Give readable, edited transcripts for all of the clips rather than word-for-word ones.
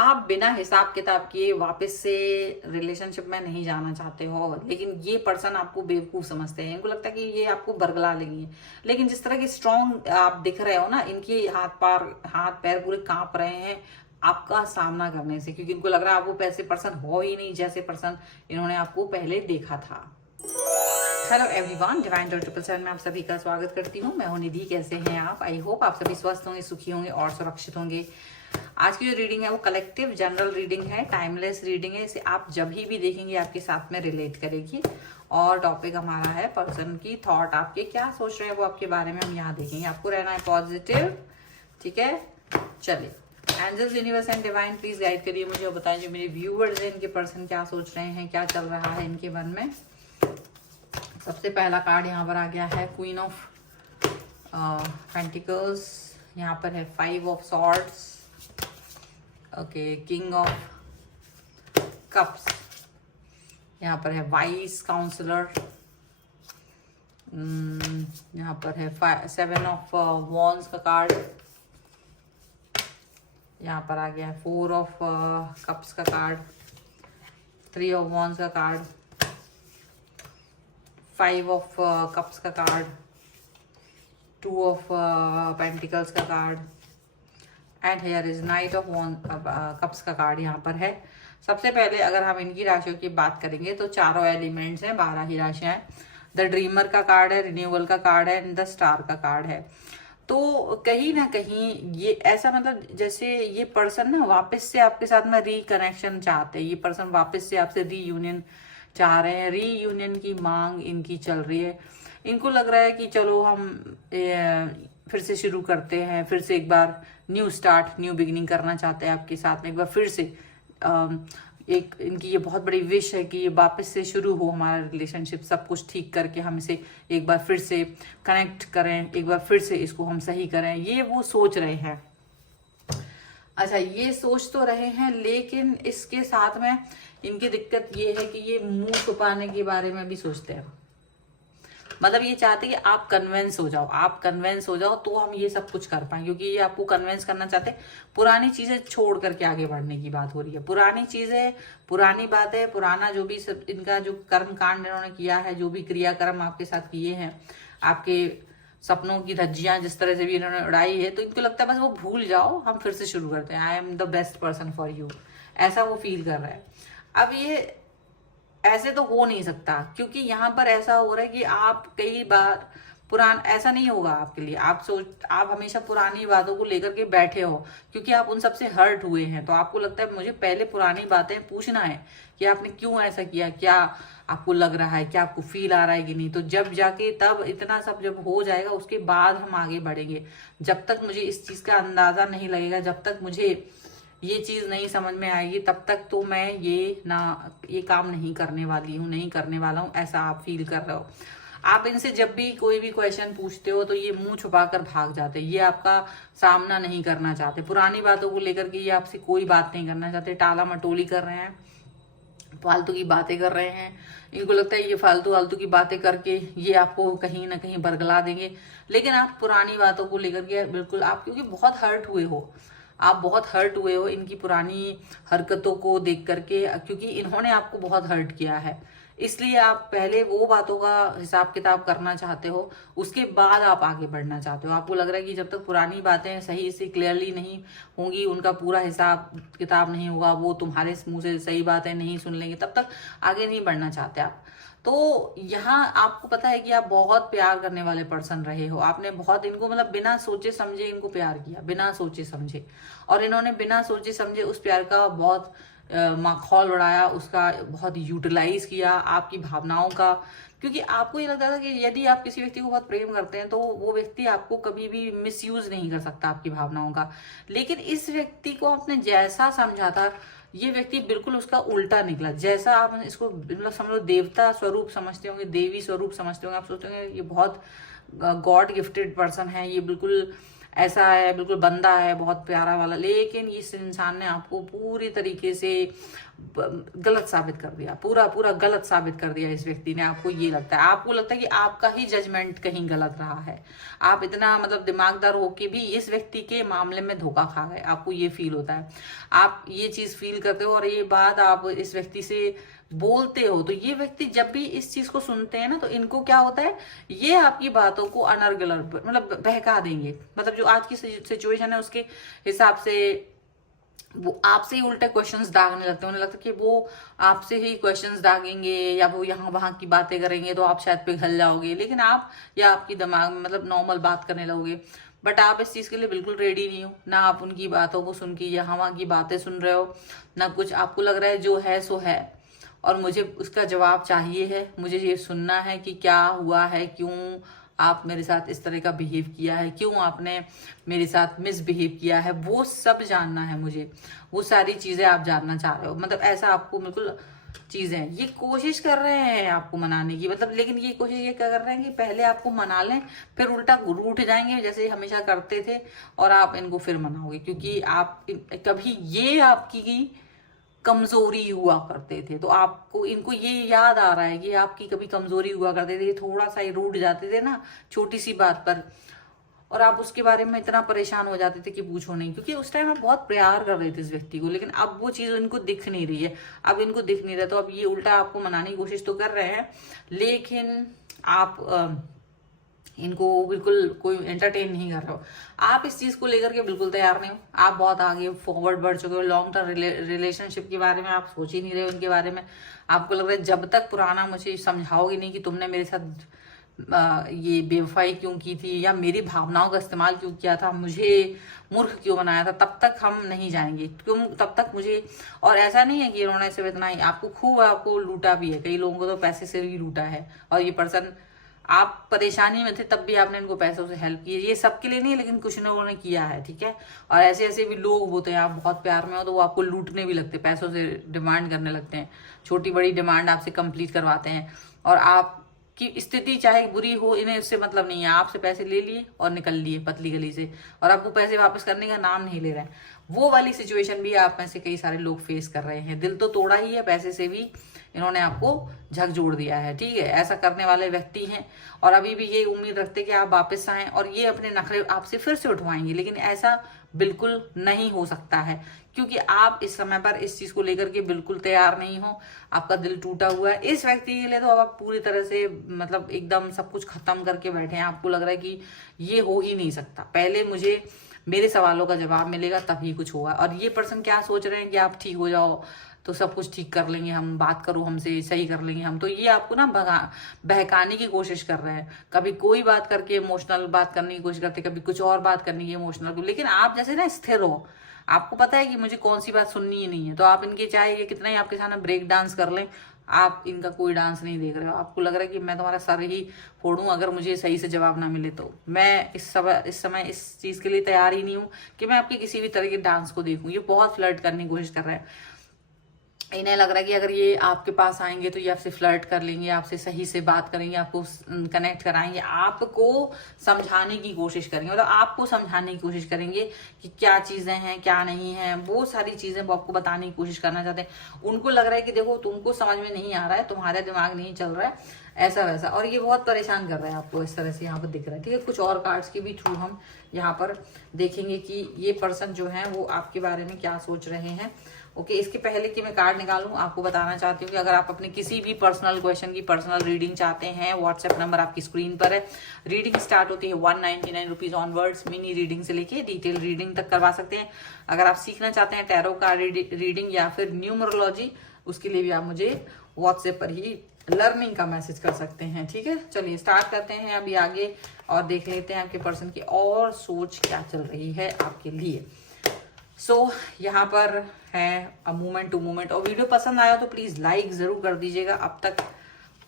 आप बिना हिसाब किताब किए वापस से रिलेशनशिप में नहीं जाना चाहते हो, लेकिन ये पर्सन आपको बेवकूफ समझते हैं, इनको लगता है कि ये आपको बरगला लेंगे। लेकिन जिस तरह की स्ट्रांग आप दिख रहे हो ना, इनके हाथ पैर पूरे कांप रहे हैं आपका सामना करने से, क्योंकि इनको लग रहा है आप वो वैसे पर्सन हो ही नहीं जैसे पर्सन इन्होंने आपको पहले देखा था। हेलो एवरीवन, डिवाइन डॉट 777 में आप सभी का स्वागत करती हूँ। मैं हूँ निधि। कैसे हैं आप? आई होप आप सभी स्वस्थ होंगे, सुखी होंगे और सुरक्षित होंगे। आज की जो रीडिंग है वो कलेक्टिव जनरल रीडिंग है, टाइमलेस रीडिंग है। इसे आप जब भी देखेंगे आपके साथ में रिलेट करेगी। और टॉपिक हमारा है पर्सन की थॉट, आपके क्या सोच रहे हैं वो आपके बारे में हम यहाँ देखेंगे। आपको रहना है पॉजिटिव, ठीक है। चलिए, angels, universe and divine please guide करिए मुझे और बताएं जो मेरे व्यूवर्स हैं इनके पर्सन क्या सोच रहे हैं, क्या चल रहा है इनके मन में। सबसे पहला कार्ड यहाँ पर आ गया है क्वीन ऑफ पेंटिकल्स, यहाँ पर है 5 of swords, okay, king of cups, यहाँ पर है वाइस काउंसलर, यहाँ पर है 7 ऑफ वॉन्स का कार्ड, यहाँ पर आ गया है 4 ऑफ कप्स का कार्ड, 3 ऑफ वॉन्स का कार्ड, 5 ऑफ कप्स का कार्ड, 2 ऑफ पेंटिकल्स का card and here is night of cups का कार्ड यहाँ पर है। सबसे पहले अगर हम इनकी राशियों की बात करेंगे तो चारों एलिमेंट्स हैं, 12 ही राशियां हैं। द ड्रीमर का कार्ड है, रिन्यूअल का कार्ड है एंड द स्टार का कार्ड है। तो कहीं ना कहीं ये ऐसा मतलब जैसे ये पर्सन ना वापस से आपके साथ में रिकनेक्शन चाहते हैं। ये पर्सन वापस से आपसे रीयूनियन चाह रहे हैं, रीयूनियन की मांग इनकी चल रही है। इनको लग रहा है कि चलो हम फिर से शुरू करते हैं, फिर से एक बार न्यू स्टार्ट, न्यू बिगिनिंग करना चाहते हैं आपके साथ में। एक बार फिर से एक इनकी ये बहुत बड़ी विश है कि ये वापस से शुरू हो हमारा रिलेशनशिप, सब कुछ ठीक करके हम इसे एक बार फिर से कनेक्ट करें, एक बार फिर से इसको हम सही करें, ये वो सोच रहे हैं। अच्छा, ये सोच तो रहे हैं, लेकिन इसके साथ में इनकी दिक्कत ये है कि ये मुंह छुपाने के बारे में भी सोचते हैं। मतलब ये चाहते हैं कि आप कन्वेंस हो जाओ, आप कन्वेंस हो जाओ तो हम ये सब कुछ कर पाए, क्योंकि ये आपको कन्वेंस करना चाहते हैं। पुरानी चीजें छोड़ करके आगे बढ़ने की बात हो रही है। पुरानी चीजें, पुरानी बातें, पुराना जो भी सब इनका जो कर्म कांड इन्होंने किया है, जो भी क्रियाक्रम आपके साथ किए हैं, आपके सपनों की धज्जियां जिस तरह से भी इन्होंने उड़ाई है, तो इनको लगता है बस वो भूल जाओ, हम फिर से शुरू करते हैं। I am the best person for you, ऐसा वो फील कर रहा है। अब ये ऐसे तो हो नहीं सकता, क्योंकि यहाँ पर ऐसा हो रहा है कि आप कई बार ऐसा नहीं होगा आपके लिए। आप हमेशा पुरानी बातों को लेकर के बैठे हो, क्योंकि आप उन सबसे हर्ट हुए हैं। तो आपको लगता है मुझे पहले पुरानी बातें पूछना है कि आपने क्यों ऐसा किया, क्या आपको लग रहा है, क्या आपको फील आ रहा है कि नहीं। तो जब जाके तब इतना सब जब हो जाएगा उसके बाद हम आगे बढ़ेंगे। जब तक मुझे इस चीज का अंदाजा नहीं लगेगा, जब तक मुझे ये चीज नहीं समझ में आएगी, तब तक तो मैं ये काम नहीं करने वाली हूँ, नहीं करने वाला हूँ, ऐसा आप फील कर रहे हो। आप इनसे जब भी कोई भी क्वेश्चन पूछते हो तो ये मुंह छुपाकर भाग जाते हैं, ये आपका सामना नहीं करना चाहते। पुरानी बातों को लेकर के ये आपसे कोई बात नहीं करना चाहते, टाला मटोली कर रहे हैं, फालतू की बातें कर रहे हैं। इनको लगता है ये फालतू फालतू की बातें करके ये आपको कहीं ना कहीं बरगला देंगे। लेकिन आप पुरानी बातों को लेकर के बिल्कुल, आप क्योंकि बहुत हर्ट हुए हो, आप बहुत हर्ट हुए हो इनकी पुरानी हरकतों को देख करके, क्योंकि इन्होंने आपको बहुत हर्ट किया है। इसलिए आप पहले वो बातों का हिसाब किताब करना चाहते हो, उसके बाद आप आगे बढ़ना चाहते हो। आपको लग रहा है कि जब तक पुरानी बातें सही से क्लियरली नहीं होंगी, उनका पूरा हिसाब किताब नहीं होगा, वो तुम्हारे मुंह से सही बातें नहीं सुन लेंगे, तब तक आगे नहीं बढ़ना चाहते आप। तो यहाँ आपको पता है कि आप बहुत प्यार करने वाले पर्सन रहे हो। आपने बहुत इनको मतलब बिना सोचे समझे इनको प्यार किया, बिना सोचे समझे, और इन्होंने बिना सोचे समझे उस प्यार का बहुत माखौल उड़ाया, उसका बहुत यूटिलाइज किया आपकी भावनाओं का। क्योंकि आपको ये लगता था कि यदि आप किसी व्यक्ति को बहुत प्रेम करते हैं तो वो व्यक्ति आपको कभी भी मिसयूज नहीं कर सकता आपकी भावनाओं का। लेकिन इस व्यक्ति को आपने जैसा समझा था, ये व्यक्ति बिल्कुल उसका उल्टा निकला। जैसा आप इसको मतलब समझो देवता स्वरूप समझते होंगे, देवी स्वरूप समझते होंगे, आप सोचते होंगे ये बहुत गॉड गिफ्टेड पर्सन है, ये बिल्कुल ऐसा है, बिल्कुल बंदा है, बहुत प्यारा वाला, लेकिन इस इंसान ने आपको पूरी तरीके से गलत साबित कर दिया, पूरा पूरा गलत साबित कर दिया इस व्यक्ति ने। आपको ये लगता है, आपको लगता है कि आपका ही जजमेंट कहीं गलत रहा है, आप इतना मतलब दिमागदार होके भी इस व्यक्ति के मामले में धोखा खा गए, आपको ये फील होता है, आप ये चीज फील करते हो और ये बात आप इस व्यक्ति से बोलते हो। तो ये व्यक्ति जब भी इस चीज को सुनते हैं ना, तो इनको क्या होता है, ये आपकी बातों को अनर्गल मतलब बहका देंगे, मतलब जो आज की सिचुएशन है उसके हिसाब से वो आपसे ही उल्टे क्वेश्चंस दागने लगते हैं। उन्हें लगता है कि वो आपसे ही क्वेश्चंस दागेंगे या वो यहाँ वहां की बातें करेंगे तो आप शायद पिघल जाओगे, लेकिन आप या आपकी दिमाग में मतलब नॉर्मल बात करने लगोगे। बट आप इस चीज के लिए बिल्कुल रेडी नहीं हो, ना आप उनकी बातों को सुन के यहाँ वहां की बातें सुन रहे हो, ना कुछ। आपको लग रहा है जो है सो है और मुझे उसका जवाब चाहिए है, मुझे ये सुनना है कि क्या हुआ है, क्यों आप मेरे साथ इस तरह का बिहेव किया है, क्यों आपने मेरे साथ मिसबिहेव किया है, वो सब जानना है मुझे, वो सारी चीजें आप जानना चाह रहे हो। मतलब ऐसा आपको बिल्कुल चीजें ये कोशिश कर रहे हैं आपको मनाने की, मतलब लेकिन ये कोशिश ये कर रहे हैं कि पहले आपको मना लें, फिर उल्टा रूठ जाएंगे जैसे हमेशा करते थे और आप इनको फिर मनाओगे, क्योंकि आप कभी ये आपकी कमजोरी हुआ करते थे। तो आपको इनको ये याद आ रहा है कि आपकी कभी कमजोरी हुआ करते थे, थोड़ा सा ही रूठ जाते थे ना छोटी सी बात पर, और आप उसके बारे में इतना परेशान हो जाते थे कि पूछो नहीं, क्योंकि उस टाइम आप बहुत प्यार कर रहे थे इस व्यक्ति को। लेकिन अब वो चीज इनको दिख नहीं रही है, अब इनको दिख नहीं रहा, तो अब ये उल्टा आपको मनाने की कोशिश तो कर रहे हैं, लेकिन आप इनको बिल्कुल कोई एंटरटेन नहीं कर रहे हो। आप इस चीज को लेकर के बिल्कुल तैयार नहीं हो, आप बहुत आगे फॉरवर्ड बढ़ चुके हो, लॉन्ग टर्म रिलेशनशिप के बारे में आप सोच ही नहीं रहे हो उनके बारे में। आपको लग रहा है जब तक पुराना मुझे समझाओगे नहीं कि तुमने मेरे साथ ये बेवफाई क्यों की थी या मेरी भावनाओं का इस्तेमाल क्यों किया था, मुझे मूर्ख क्यों बनाया था, तब तक हम नहीं जाएंगे, क्यों तब तक मुझे। और ऐसा नहीं है कि इन्होंने सिर्फ इतना ही आपको खूब आपको लूटा भी है, कई लोगों को तो पैसे से भी लूटा है, और ये पर्सन आप परेशानी में थे तब भी आपने इनको पैसों से हेल्प की है। ये सबके लिए नहीं, लेकिन कुछ लोगों ने किया है, ठीक है। और ऐसे ऐसे भी लोग होते हैं, आप बहुत प्यार में हो तो वो आपको लूटने भी लगते हैं, पैसों से डिमांड करने लगते हैं, छोटी बड़ी डिमांड आपसे कंप्लीट करवाते हैं। और आपकी स्थिति चाहे बुरी हो, इन्हें उससे मतलब नहीं है, आपसे पैसे ले लिए और निकल लिए पतली गली से, और आपको पैसे वापस करने का नाम नहीं ले रहे हैं। वो वाली सिचुएशन भी आप में से कई सारे लोग फेस कर रहे हैं। दिल तो तोड़ा ही है, पैसे से भी इन्होंने आपको झकझोर दिया है, ठीक है। ऐसा करने वाले व्यक्ति हैं और अभी भी ये उम्मीद रखते कि आप वापस आएं और ये अपने नखरे आपसे फिर से उठवाएंगे, लेकिन ऐसा बिल्कुल नहीं हो सकता है, क्योंकि आप इस समय पर इस चीज को लेकर के बिल्कुल तैयार नहीं हो। आपका दिल टूटा हुआ है इस व्यक्ति के लिए, तो अब आप पूरी तरह से मतलब एकदम सब कुछ खत्म करके बैठे हैं। आपको लग रहा है कि ये हो ही नहीं सकता, पहले मुझे मेरे सवालों का जवाब मिलेगा तभी कुछ होगा। और ये पर्सन क्या सोच रहे हैं कि आप ठीक हो जाओ तो सब कुछ ठीक कर लेंगे हम, बात करो हमसे सही कर लेंगे हम, तो ये आपको ना बहकाने की कोशिश कर रहे हैं। कभी कोई बात करके इमोशनल बात करने की कोशिश करते, कभी कुछ और बात करने की इमोशनल, लेकिन आप जैसे ना स्थिर हो, आपको पता है कि मुझे कौन सी बात सुननी ही नहीं है, तो आप इनके चाहे ये कितना ही आपके सामने ब्रेक डांस कर लें, आप इनका कोई डांस नहीं देख रहे हो। आपको लग रहा है कि मैं तुम्हारा सर ही फोड़ूं अगर मुझे सही से जवाब ना मिले तो। मैं इस समय इस चीज के लिए तैयार ही नहीं हूं कि मैं आपके किसी भी तरह के डांस को देखूं। ये बहुत फ्लर्ट करने की कोशिश कर रहे हैं, इन्हें लग रहा है कि अगर ये आपके पास आएंगे तो ये आपसे फ्लर्ट कर लेंगे, आपसे सही से बात करेंगे, आपको कनेक्ट कराएंगे, आपको समझाने की कोशिश करेंगे, मतलब आपको समझाने की कोशिश करेंगे कि क्या चीजें हैं क्या नहीं है, वो सारी चीजें वो आपको बताने की कोशिश करना चाहते हैं। उनको लग रहा है कि देखो तुमको समझ में नहीं आ रहा है, तुम्हारा दिमाग नहीं चल रहा है, ऐसा वैसा, और ये बहुत परेशान कर रहा है आपको इस तरह से यहाँ पर दिख रहा है, ठीक है। कुछ और कार्ड्स के भी थ्रू हम यहाँ पर देखेंगे कि ये पर्सन जो है वो आपके बारे में क्या सोच रहे हैं। ओके, इसके पहले कि मैं कार्ड निकालूं, आपको बताना चाहती हूँ कि अगर आप अपने किसी भी पर्सनल क्वेश्चन की पर्सनल रीडिंग चाहते हैं, व्हाट्सएप नंबर आपकी स्क्रीन पर है। रीडिंग स्टार्ट होती है 199 रुपीज ऑनवर्ड्स, मिनी रीडिंग से लेके डिटेल रीडिंग तक करवा सकते हैं। अगर आप सीखना चाहते हैं टैरो का रीडिंग या फिर न्यूमरोलॉजी, उसके लिए भी आप मुझे व्हाट्सएप पर ही लर्निंग का मैसेज कर सकते हैं, ठीक है। चलिए स्टार्ट करते हैं अभी आगे और देख लेते हैं आपके पर्सन की और सोच क्या चल रही है आपके लिए। यहाँ पर है मूवमेंट टू मूवमेंट, और वीडियो पसंद आया तो प्लीज लाइक जरूर कर दीजिएगा अब तक।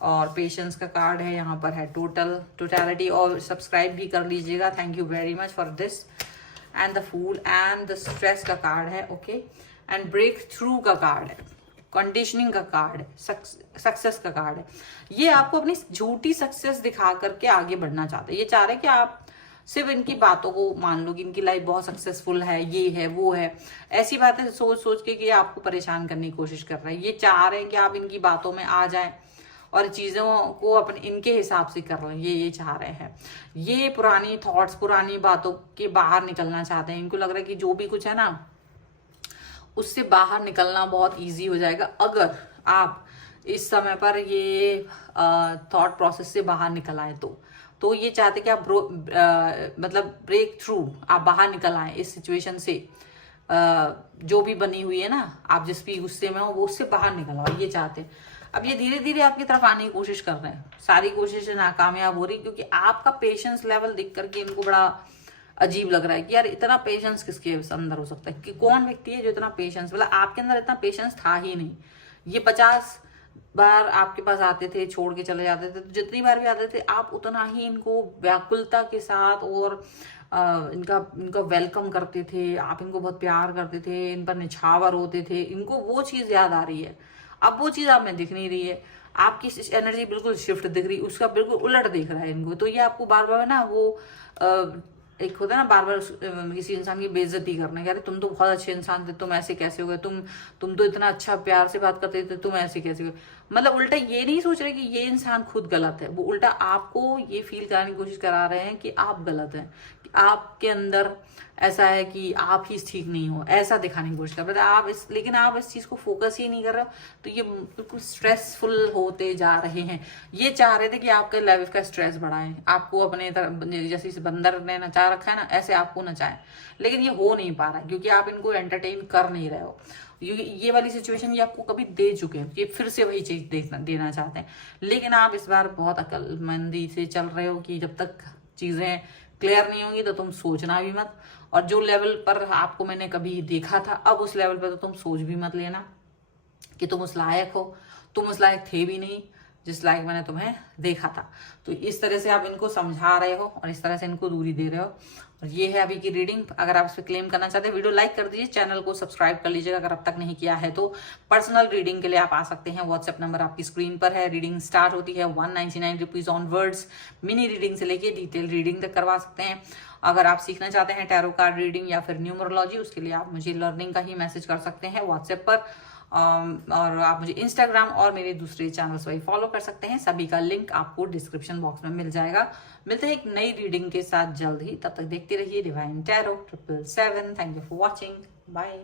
और पेशेंस का कार्ड है, यहाँ पर है टोटलिटी, और सब्सक्राइब भी कर लीजिएगा, thank you very much for this. And the fool and the stress का कार्ड है, ओके। एंड ब्रेक थ्रू का कार्ड है, कंडीशनिंग का कार्ड है, सक्सेस का कार्ड है। ये आपको अपनी झूठी सक्सेस दिखा करके आगे बढ़ना चाहते हैं। ये चाह रहे हैं कि आप सिर्फ इनकी बातों को मान लो कि इनकी लाइफ बहुत सक्सेसफुल है, ये है वो है, ऐसी बातें सोच सोच के कि आपको परेशान करने की कोशिश कर रहे हैं। ये चाह रहे हैं कि आप इनकी बातों में आ जाएं और चीज़ों को अपने इनके हिसाब से कर रहे हैं, ये चाह रहे हैं। ये पुरानी थॉट्स, पुरानी बातों के बाहर निकलना चाहते हैं। इनको लग रहा है कि जो भी कुछ है ना, उससे बाहर निकलना बहुत ईजी हो जाएगा अगर आप इस समय पर ये थॉट प्रोसेस से बाहर निकल आए तो ये चाहते कि आप मतलब ब्रेक थ्रू, आप बाहर निकल आए इस सिचुएशन से। जो भी बनी हुई है ना, आप जिस भी गुस्से में हो वो उससे बाहर निकल आओ, ये चाहते हैं। अब ये धीरे धीरे आपकी तरफ आने की कोशिश कर रहे हैं, सारी कोशिशें नाकामयाब हो रही, क्योंकि आपका पेशेंस लेवल देख करके इनको बड़ा अजीब लग रहा है कि यार इतना पेशेंस किसके अंदर हो सकता है, कि कौन व्यक्ति है जो इतना पेशेंस, मतलब आपके अंदर इतना पेशेंस था ही नहीं। ये 50 बार आपके पास आते थे, छोड़ के चले जाते थे, तो जितनी बार भी आते थे आप उतना ही इनको व्याकुलता के साथ और इनका वेलकम करते थे, आप इनको बहुत प्यार करते थे, इन पर निछावर होते थे। इनको वो चीज याद आ रही है, अब वो चीज आप में दिख नहीं रही है। आपकी एनर्जी बिल्कुल शिफ्ट दिख रही, उसका बिल्कुल उलट दिख रहा है इनको। तो ये आपको बार बार ना वो एक होता है ना, बार बार किसी इंसान की बेइज्जती करना, यार तुम तो बहुत अच्छे इंसान थे, तुम ऐसे कैसे हो गए, तुम तो इतना अच्छा प्यार से बात करते थे, तुम ऐसे कैसे हो गए। मतलब उल्टा ये नहीं सोच रहे कि ये इंसान खुद गलत है, वो उल्टा आपको ये फील कराने की कोशिश करा रहे हैं कि आप गलत हैं, कि आपके अंदर ऐसा है कि आप ही ठीक नहीं हो, ऐसा दिखाने की कोशिश कर रहे हैं लेकिन आप इस चीज को फोकस ही नहीं कर रहे हो। तो ये बिल्कुल स्ट्रेसफुल होते जा रहे हैं। ये चाह रहे थे कि आपके लाइफ का स्ट्रेस बढ़ाएं, आपको अपने जैसे इस बंदर ने नचा रखा है ना, ऐसे आपको नचाएं, लेकिन ये हो नहीं पा रहा है क्योंकि आप इनको एंटरटेन कर नहीं रहे हो। ये वाली सिचुएशन ये आपको कभी दे चुके हैं, ये फिर से वही चीज देना चाहते हैं, लेकिन आप इस बार बहुत अक्लमंदी से चल रहे हो कि जब तक चीजें क्लियर नहीं होंगी तो तुम सोचना भी मत। और जो लेवल पर आपको मैंने कभी देखा था, अब उस लेवल पर तो तुम सोच भी मत लेना कि तुम उस लायक हो। तुम उस लायक थे भी नहीं जिस लायक मैंने तुम्हें देखा था। तो इस तरह से आप इनको समझा रहे हो और इस तरह से इनको दूरी दे रहे हो। और ये है अभी की रीडिंग। अगर आप इस पर क्लेम करना चाहते हैं, वीडियो लाइक कर दीजिए, चैनल को सब्सक्राइब कर लीजिएगा अगर अब तक नहीं किया है तो। पर्सनल रीडिंग के लिए आप आ सकते हैं, व्हाट्सएप नंबर आपकी स्क्रीन पर है। रीडिंग स्टार्ट होती है 199 रुपीज ऑनवर्ड्स। मिनी रीडिंग से लेके डिटेल रीडिंग तक करवा सकते हैं। अगर आप सीखना चाहते हैं टैरो कार्ड रीडिंग या फिर न्यूमरोलॉजी, उसके लिए आप मुझे लर्निंग का ही मैसेज कर सकते हैं व्हाट्सएप पर। और आप मुझे इंस्टाग्राम और मेरे दूसरे चैनल्स पर फॉलो कर सकते हैं, सभी का लिंक आपको डिस्क्रिप्शन बॉक्स में मिल जाएगा। मिलते हैं एक नई रीडिंग के साथ जल्द ही, तब तक देखते रहिए divine tarot 777। Thank you for watching, bye.